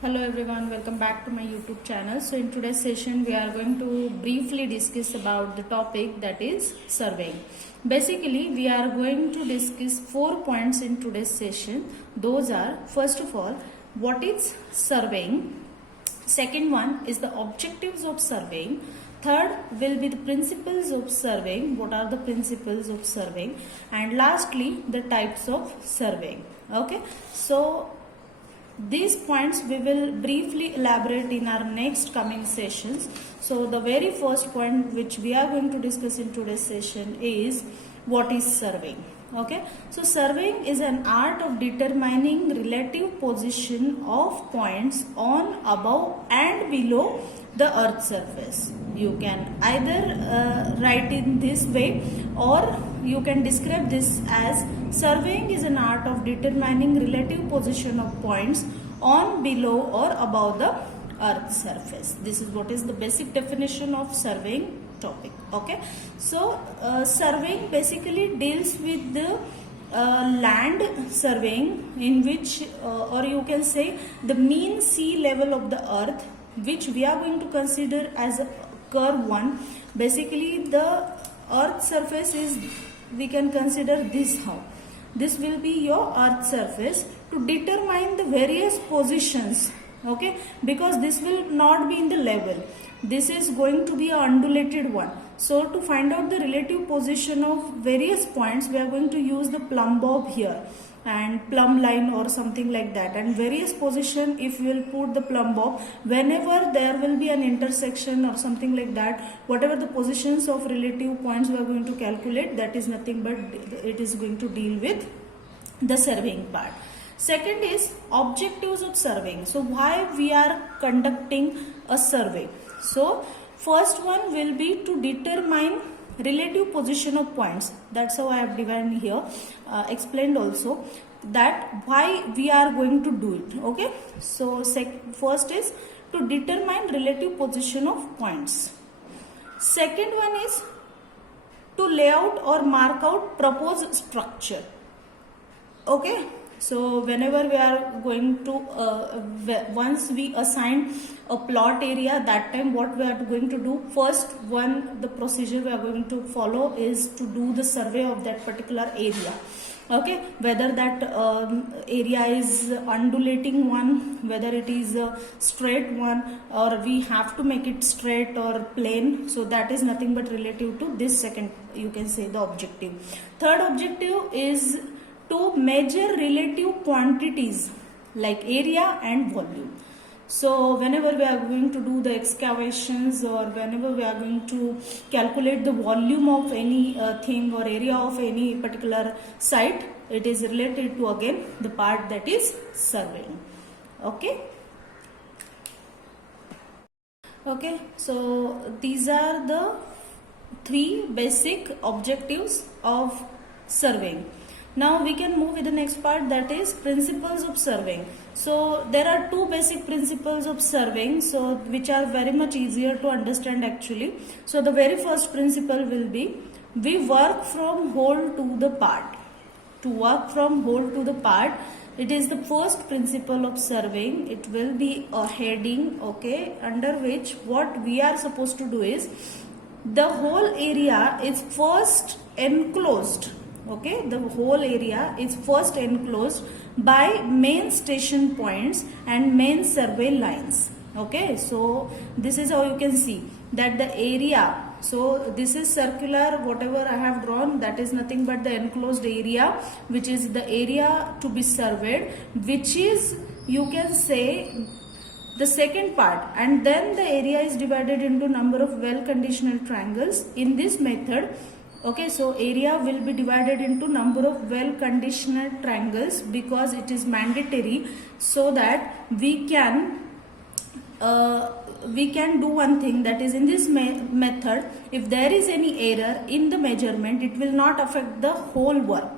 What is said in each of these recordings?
Hello everyone, welcome back to my YouTube channel. So in today's session we are going to briefly discuss about the topic that is surveying. Basically we are going to discuss 4 points in today's session. Those are, first of all, what is surveying? Second one is the objectives of surveying. Third will be the principles of surveying. What are the principles of surveying? And lastly, the types of surveying. Okay, so these points we will briefly elaborate in our next coming sessions. So the very first point which we are going to discuss in today's session is what is surveying. Okay, so surveying is an art of determining relative position of points on, above and below the earth surface. You can either write in this way, or you can describe this as surveying is an art of determining relative position of points on, below or above the earth surface. This is what is the basic definition of surveying topic. Okay, so surveying basically deals with the land surveying, in which or you can say the mean sea level of the earth, which we are going to consider as a curve 1. Basically the earth surface is, we can consider this how. This will be your earth surface to determine the various positions. Okay, because this will not be in the level. This is going to be an undulated one. So to find out the relative position of various points, we are going to use the plumb bob here and plumb line or something like that, and various position, if you will put the plumb bob, whenever there will be an intersection or something like that, whatever the positions of relative points we are going to calculate, that is nothing but it is going to deal with the surveying part. Second is objectives of surveying. So why we are conducting a survey? So first one will be to determine relative position of points. That's how I have divided here, explained also that why we are going to do it. Okay, so first is to determine relative position of points. Second one is to lay out or mark out proposed structure. Okay, so whenever we are going to once we assign a plot area, that time what we are going to do, first one, the procedure we are going to follow is to do the survey of that particular area. Okay, whether that area is undulating one, whether it is a straight one, or we have to make it straight or plain. So that is nothing but relative to this second, you can say, the objective. Third objective is to measure relative quantities like area and volume. So whenever we are going to do the excavations, or whenever we are going to calculate the volume of any thing or area of any particular site, it is related to again the part that is surveying. Okay. Okay, so these are the 3 basic objectives of surveying. Now we can move with the next part, that is principles of surveying. So there are 2 basic principles of surveying, so which are very much easier to understand actually. So the very first principle will be, we work from whole to the part. To work from whole to the part, it is the first principle of surveying. It will be a heading, okay, under which what we are supposed to do is, the whole area is first enclosed. Okay, the whole area is first enclosed by main station points and main survey lines. Okay, so this is how you can see that the area, so this is circular, whatever I have drawn, that is nothing but the enclosed area, which is the area to be surveyed, which is, you can say, the second part, and then the area is divided into number of well-conditional triangles. In this method, okay, so area will be divided into number of well-conditional triangles because it is mandatory, so that we can do one thing, that is, in this method, if there is any error in the measurement, it will not affect the whole work.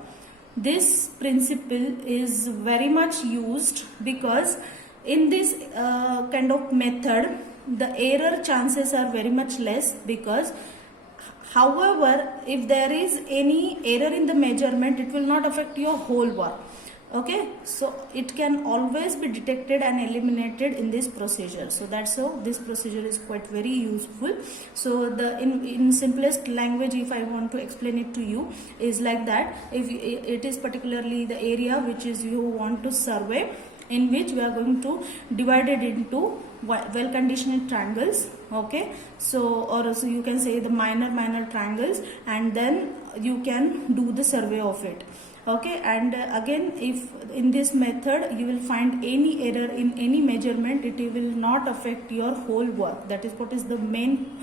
This principle is very much used because in this kind of method, the error chances are very much less, because however, if there is any error in the measurement, it will not affect your whole work. Okay, so it can always be detected and eliminated in this procedure. So that's how this procedure is quite very useful. So the in simplest language, if I want to explain it to you, is like that. If it is particularly the area which is you want to survey, in which we are going to divide it into well conditioned triangles. Okay, so or also you can say the minor triangles, and then you can do the survey of it. Okay, and again, if in this method you will find any error in any measurement, it will not affect your whole work. That is what is the main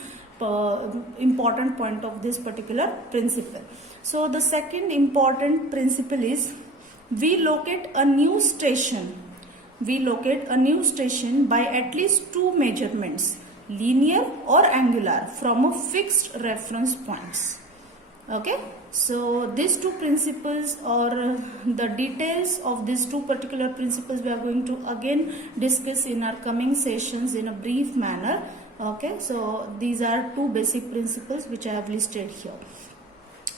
important point of this particular principle. So the second important principle is we locate a new station by at least two measurements, linear or angular, from a fixed reference points. Okay, so these two principles, or the details of these two particular principles, we are going to again discuss in our coming sessions in a brief manner. Okay, so these are two basic principles which I have listed here.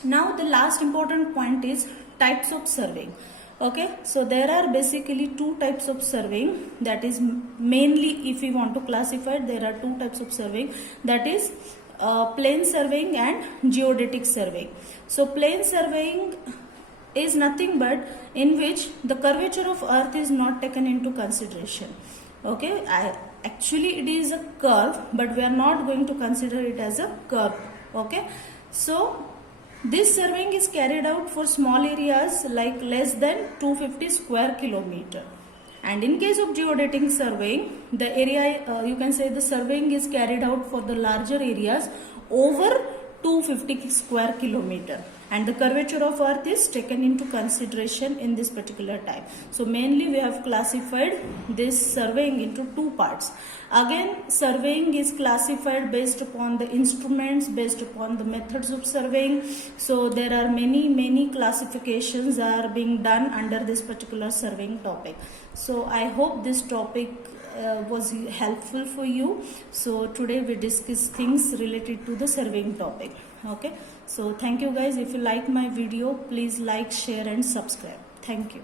Now the last important point is types of surveying. Okay, so there are basically two types of surveying. That is mainly, if we want to classify, there are two types of surveying. That is plane surveying and geodetic surveying. So plane surveying is nothing but in which the curvature of earth is not taken into consideration. Okay, actually it is a curve, but we are not going to consider it as a curve. Okay, so this surveying is carried out for small areas like less than 250 square kilometer. And in case of geodetic surveying, the area, you can say the surveying is carried out for the larger areas over 250 square kilometer, and the curvature of earth is taken into consideration in this particular type. So mainly we have classified this surveying into two parts. Again, surveying is classified based upon the instruments, based upon the methods of surveying. So there are many classifications are being done under this particular surveying topic. So I hope this topic was helpful for you. So today we discuss things related to the surveying topic. Okay, so thank you guys. If you like my video, please like, share and subscribe. Thank you.